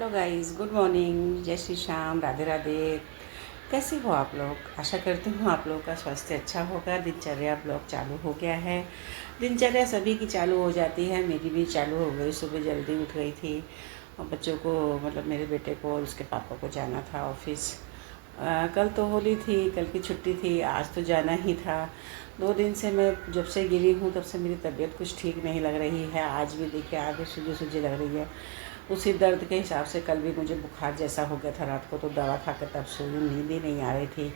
Hello guys, good morning, जय श्री श्याम, राधे राधे। कैसे हो आप लोग? आशा करती हूँ आप लोगों का स्वास्थ्य अच्छा होगा। दिनचर्या ब्लॉग चालू हो गया है। दिनचर्या सभी की चालू हो जाती है, मेरी भी चालू हो गई। सुबह जल्दी उठ गई थी और बच्चों को मतलब मेरे बेटे को और उसके पापा को जाना था ऑफिस। कल तो होली थी, कल की छुट्टी थी, आज तो जाना ही था। 2 दिन से मैं जब से गिरी हूँ तब से मेरी तबीयत कुछ ठीक नहीं लग रही है। आज भी देखिए आगे सूजी सूजी लग रही है। उसी दर्द के हिसाब से कल भी मुझे बुखार जैसा हो गया था रात को, तो दवा खा कर तब सोई, नींद ही नहीं आ रही थी।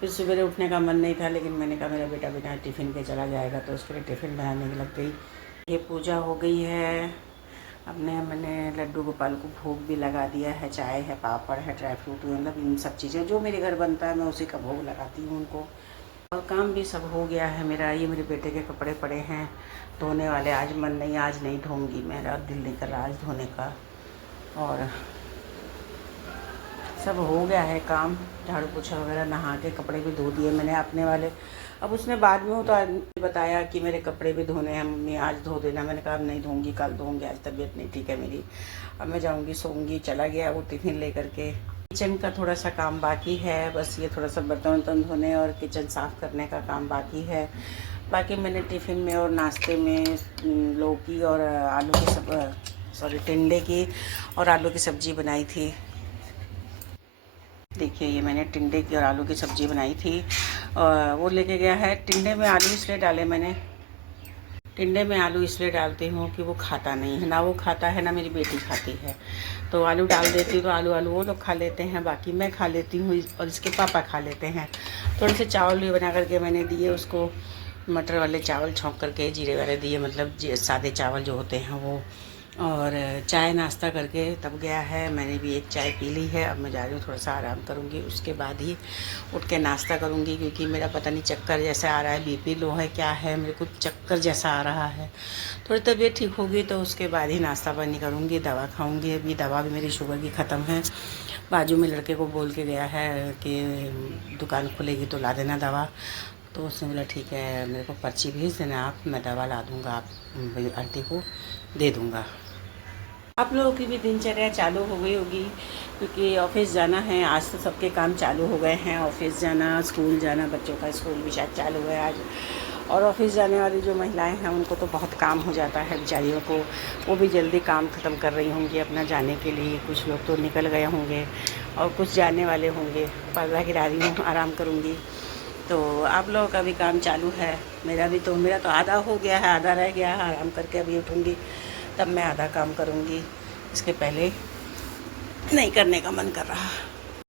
फिर सवेरे उठने का मन नहीं था, लेकिन मैंने कहा मेरा बेटा बिना टिफ़िन के चला जाएगा, तो उसके लिए टिफ़िन बनाने लग गई। ये पूजा हो गई है। मैंने लड्डू गोपाल को भोग भी लगा दिया है। चाय है, पापड़ है, ड्राई फ्रूट, मतलब इन सब चीज़ें जो मेरे घर बनता है मैं उसी का भोग लगाती हूँ उनको। और काम भी सब हो गया है मेरा। ये मेरे बेटे के कपड़े पड़े हैं धोने वाले। आज मन नहीं, आज नहीं धोऊंगी, मेरा दिल नहीं कर रहा आज धोने का। और सब हो गया है काम, झाड़ू पोछा वगैरह, नहा के कपड़े भी धो दिए मैंने अपने वाले। अब उसने बाद में बताया कि मेरे कपड़े भी धोने हैं मम्मी, आज धो देना। मैंने कहा अब नहीं धोऊंगी, कल धोऊंगी, आज तबीयत नहीं ठीक है मेरी। अब मैं जाऊंगी, सोऊंगी। चला गया वो टिफ़िन लेकर के। किचन का थोड़ा सा काम बाकी है, बस ये थोड़ा सा बर्तन वर्तन धोने और किचन साफ़ करने का काम बाकी है। बाकी मैंने टिफ़िन में और नाश्ते में लौकी और आलू की टिंडे की और आलू की सब्ज़ी बनाई थी। देखिए ये मैंने टिंडे की और आलू की सब्ज़ी बनाई थी। और वो लेके गया है। टिंडे में आलू इसलिए डाले मैंने, टिंडे में आलू इसलिए डालती हूँ कि वो खाता नहीं है, ना वो खाता है ना मेरी बेटी खाती है। तो आलू डाल देती हूँ तो आलू आलू वो लोग खा लेते हैं, बाकी मैं खा लेती हूँ और इसके पापा खा लेते हैं। थोड़े से चावल भी बना करके मैंने दिए उसको, मटर वाले चावल छौंक करके, जीरे वाले दिए, मतलब सादे चावल जो होते हैं वो। और चाय नाश्ता करके तब गया है। मैंने भी एक चाय पी ली है। अब मैं जा रही हूँ, थोड़ा सा आराम करूँगी, उसके बाद ही उठ के नाश्ता करूँगी, क्योंकि मेरा पता नहीं चक्कर जैसा आ रहा है, बीपी लो है क्या है, मेरे को चक्कर जैसा आ रहा है। थोड़ी तबीयत ठीक होगी तो उसके बाद ही नाश्ता पानी करूँगी, दवा खाऊँगी। अभी दवा भी मेरी शुगर की ख़त्म है। बाजू में लड़के को बोल के गया है कि दुकान खुलेगी तो ला देना दवा। तो उसने बोला ठीक है, मेरे को पर्ची भेज देना आप, मैं दवा ला दूँगा, आप आंटी को दे दूँगा। आप लोगों की भी दिनचर्या चालू हो गई होगी, क्योंकि ऑफिस जाना है। आज तो सबके काम चालू हो गए हैं, ऑफिस जाना, स्कूल जाना। बच्चों का स्कूल भी शायद चालू है आज। और ऑफिस जाने वाली जो महिलाएं हैं उनको तो बहुत काम हो जाता है बेचारियों को। वो भी जल्दी काम ख़त्म कर रही होंगी अपना जाने के लिए। कुछ लोग तो निकल गए होंगे और कुछ जाने वाले होंगे। पर्दा गिरा रही हूँ, आराम करूँगी। तो आप लोगों का भी काम चालू है। मेरा तो आधा हो गया है, आधा रह गया है। आराम करके अभी उठूँगी तब मैं आधा काम करूँगी, इसके पहले नहीं करने का मन कर रहा।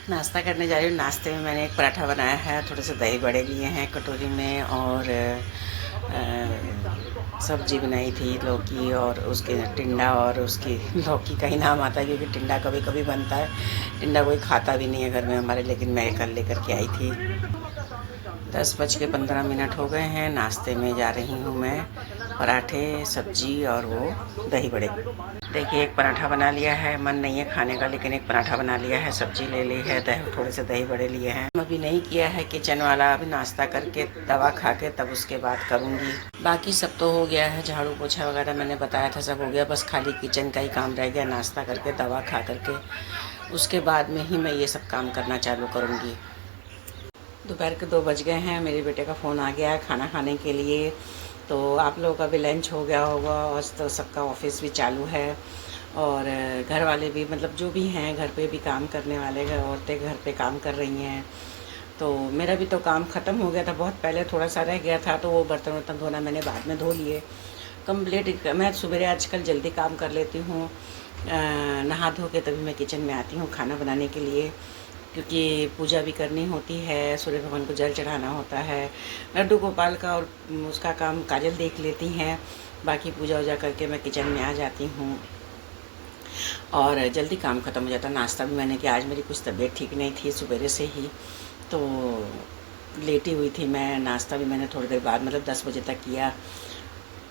नाश्ता करने जा रही हूँ। नाश्ते में मैंने एक पराठा बनाया है, थोड़े से दही बड़े लिए हैं कटोरी में, और सब्जी बनाई थी लौकी और उसके टिंडा, और उसकी लौकी का ही नाम आता है क्योंकि टिंडा कभी कभी बनता है। टिंडा कोई खाता भी नहीं है घर में हमारे, लेकिन मैं कल लेकर के आई थी। 10:15 हो गए हैं। नाश्ते में जा रही हूँ मैं, पराठे, सब्जी और वो दही बड़े। देखिए एक पराठा बना लिया है, मन नहीं है खाने का, लेकिन एक पराठा बना लिया है, सब्जी ले ली है, थोड़े से दही बड़े लिए हैं। अभी नहीं किया है किचन वाला, अभी नाश्ता करके दवा खा के तब उसके बाद करूँगी। बाकी सब तो हो गया है, झाड़ू पोछा वगैरह मैंने बताया था सब हो गया, बस खाली किचन का ही काम रह गया। नाश्ता करके दवा खा करके उसके बाद में ही मैं ये सब काम करना चालू करूँगी। दोपहर के 2 बज गए हैं। मेरे बेटे का फ़ोन आ गया है खाना खाने के लिए। तो आप लोगों का भी लंच हो गया होगा, और तो सबका ऑफिस भी चालू है। और घर वाले भी, मतलब जो भी हैं घर पे भी काम करने वाले, औरतें घर पे काम कर रही हैं। तो मेरा भी तो काम ख़त्म हो गया था बहुत पहले, थोड़ा सा रह गया था, तो वो बर्तन वर्तन धोना मैंने बाद में धो लिए कंप्लीट। मैं सुबह आजकल जल्दी काम कर लेती हूँ, नहा धो के तभी मैं किचन में आती हूँ खाना बनाने के लिए, क्योंकि पूजा भी करनी होती है, सूर्य भगवान को जल चढ़ाना होता है। लड्डू गोपाल का और उसका काम काजल देख लेती हैं, बाकी पूजा वूजा करके मैं किचन में आ जाती हूँ और जल्दी काम ख़त्म हो जाता है। नाश्ता भी मैंने किया, आज मेरी कुछ तबीयत ठीक नहीं थी सुबह से ही, तो लेटी हुई थी मैं। नाश्ता भी मैंने थोड़ी देर बाद, मतलब 10 बजे तक किया,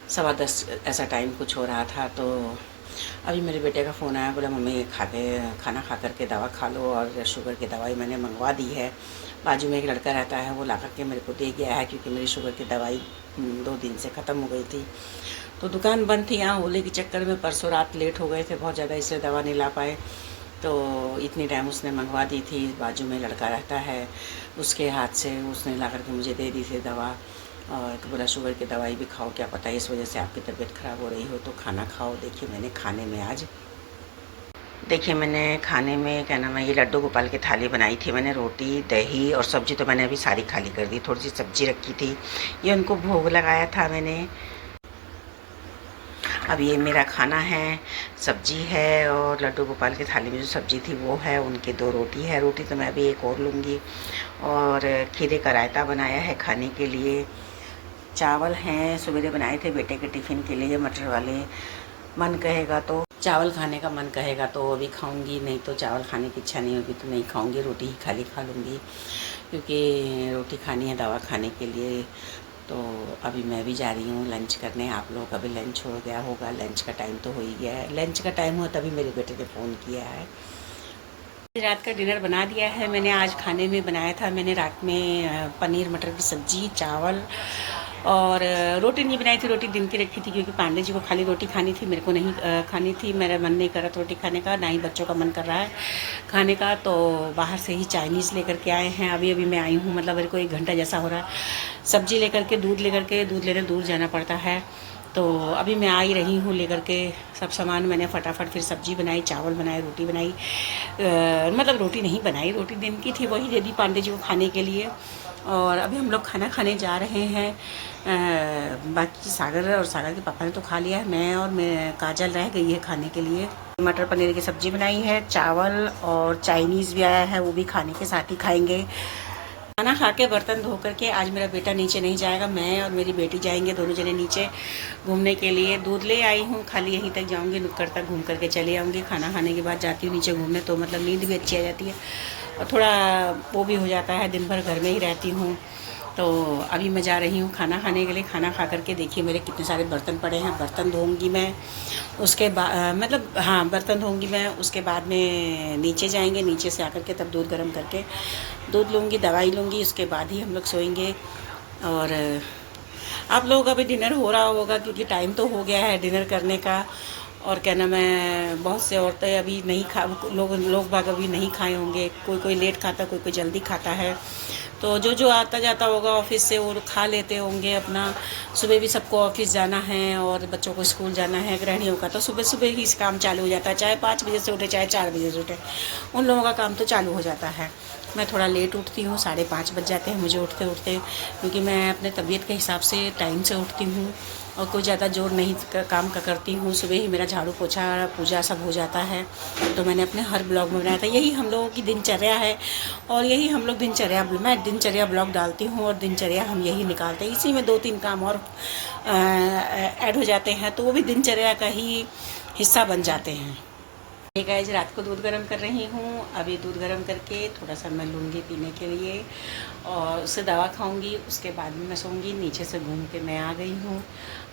10:15 ऐसा टाइम कुछ हो रहा था। तो अभी मेरे बेटे का फ़ोन आया, बोला मम्मी खाना खा करके दवा खा लो, और शुगर की दवाई मैंने मंगवा दी है। बाजू में एक लड़का रहता है, वो ला करके मेरे को दे गया है, क्योंकि मेरी शुगर की दवाई 2 दिन से ख़त्म हो गई थी। तो दुकान बंद थी, यहाँ होली के चक्कर में परसों रात लेट हो गए थे बहुत ज़्यादा, इसलिए दवा नहीं ला पाए। तो इतनी टाइम उसने मंगवा दी थी, बाजू में लड़का रहता है, उसके हाथ से उसने ला करके मुझे दे दी थी दवा। और बोला शुगर की दवाई भी खाओ, क्या पता इस वजह से आपकी तबीयत ख़राब हो रही हो तो खाना खाओ। देखिए मैंने खाने में क्या नाम है, ये लड्डू गोपाल की थाली बनाई थी मैंने। रोटी, दही और सब्जी तो मैंने अभी सारी खाली कर दी, थोड़ी सी सब्जी रखी थी, ये उनको भोग लगाया था मैंने। अब ये मेरा खाना है, सब्जी है और लड्डू गोपाल की थाली में जो सब्जी थी वो है, उनकी 2 रोटी है। रोटी तो मैं अभी एक और लूँगी। और खीरे का रायता बनाया है खाने के लिए। चावल हैं, सवेरे बनाए थे बेटे के टिफ़िन के लिए मटर वाले। मन कहेगा तो चावल खाने का मन कहेगा तो अभी खाऊंगी, नहीं तो चावल खाने की इच्छा नहीं होगी तो नहीं खाऊंगी, रोटी ही खाली खा लूँगी, क्योंकि रोटी खानी है दवा खाने के लिए। तो अभी मैं भी जा रही हूँ लंच करने। आप लोगों का भी लंच हो गया होगा, लंच का टाइम तो हो ही गया है। लंच का टाइम हुआ तभी मेरे बेटे ने फ़ोन किया है। रात का डिनर बना दिया है मैंने। आज खाने में बनाया था मैंने रात में पनीर मटर की सब्ज़ी, चावल और रोटी नहीं बनाई थी। रोटी दिन की रखी थी क्योंकि पांडे जी को खाली रोटी खानी थी, मेरे को नहीं खानी थी। मेरा मन नहीं कर रहा था रोटी खाने का, ना ही बच्चों का मन कर रहा है खाने का। तो बाहर से ही चाइनीज़ लेकर के आए हैं। अभी मैं आई हूँ, मतलब मेरे को 1 घंटा जैसा हो रहा है। सब्ज़ी लेकर के, दूध लेने दूर जाना पड़ता है। तो अभी मैं आ ही रही हूँ लेकर के सब सामान। मैंने फटाफट फिर सब्ज़ी बनाई, चावल बनाए, रोटी बनाई। मतलब रोटी नहीं बनाई, रोटी दिन की थी, वही दे दी पांडे जी को खाने के लिए। और अभी हम लोग खाना खाने जा रहे हैं। बाकी सागर के पापा ने तो खा लिया है, मैं काजल रह गई है खाने के लिए। मटर पनीर की सब्ज़ी बनाई है, चावल और चाइनीज़ भी आया है, वो भी खाने के साथ ही खाएंगे। खाना खा के बर्तन धो करके आज मेरा बेटा नीचे नहीं जाएगा, मैं और मेरी बेटी जाएंगे दोनों जने नीचे घूमने के लिए। दूध ले आई हूँ, खाली यहीं तक जाऊँगी, नुक्कड़ तक घूम करके चले आऊँगी। खाना खाने के बाद जाती हूँ नीचे घूमने, तो मतलब नींद भी अच्छी आ जाती है और थोड़ा वो भी हो जाता है, दिन भर घर में ही रहती हूँ। तो अभी मैं जा रही हूँ खाना खाने के लिए। खाना खा करके देखिए मेरे कितने सारे बर्तन पड़े हैं, बर्तन धोऊंगी मैं। उसके बाद मतलब हाँ, बर्तन धोऊंगी मैं, उसके बाद में नीचे जाएंगे, नीचे से आकर के तब दूध गर्म करके दूध लूँगी, दवाई लूँगी, उसके बाद ही हम लोग सोएंगे। और आप लोगों का भी डिनर हो रहा होगा क्योंकि टाइम तो हो गया है डिनर करने का। और क्या नाम है, बहुत से औरतें अभी नहीं खा लोग बाग अभी नहीं खाए होंगे। कोई लेट खाता, कोई जल्दी खाता है। तो जो आता जाता होगा ऑफिस से वो खा लेते होंगे अपना। सुबह भी सबको ऑफिस जाना है और बच्चों को स्कूल जाना है, गृहिणियों का तो सुबह सुबह ही काम चालू हो जाता है, चाहे 5 बजे से उठे चाहे 4 बजे से उठे, उन लोगों का काम तो चालू हो जाता है। मैं थोड़ा लेट उठती हूँ, 5:30 बज जाते हैं मुझे उठते उठते, क्योंकि मैं अपने तबीयत के हिसाब से टाइम से उठती हूँ और कोई ज़्यादा जोर नहीं काम का करती हूँ। सुबह ही मेरा झाड़ू पोछा पूजा सब हो जाता है। तो मैंने अपने हर ब्लॉग में बनाया था, यही हम लोगों की दिनचर्या है और यही हम लोग मैं दिनचर्या ब्लॉग डालती हूँ और दिनचर्या हम यही निकालते हैं। इसी में 2-3 काम और ऐड हो जाते हैं तो वो भी दिनचर्या का ही हिस्सा बन जाते हैं। गाइस, रात को दूध गर्म कर रही हूँ। अभी दूध गर्म करके थोड़ा सा मैं लूँगी पीने के लिए और उससे दवा खाऊंगी, उसके बाद में मैं सोऊंगी। नीचे से घूम के मैं आ गई हूँ।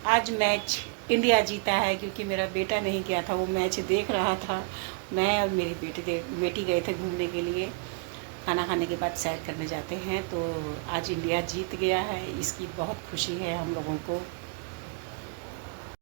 आज मैच इंडिया जीता है क्योंकि मेरा बेटा नहीं गया था, वो मैच देख रहा था। मैं और मेरी बेटी गए थे घूमने के लिए। खाना खाने के बाद सैर करने जाते हैं, तो आज इंडिया जीत गया है, इसकी बहुत खुशी है हम लोगों को।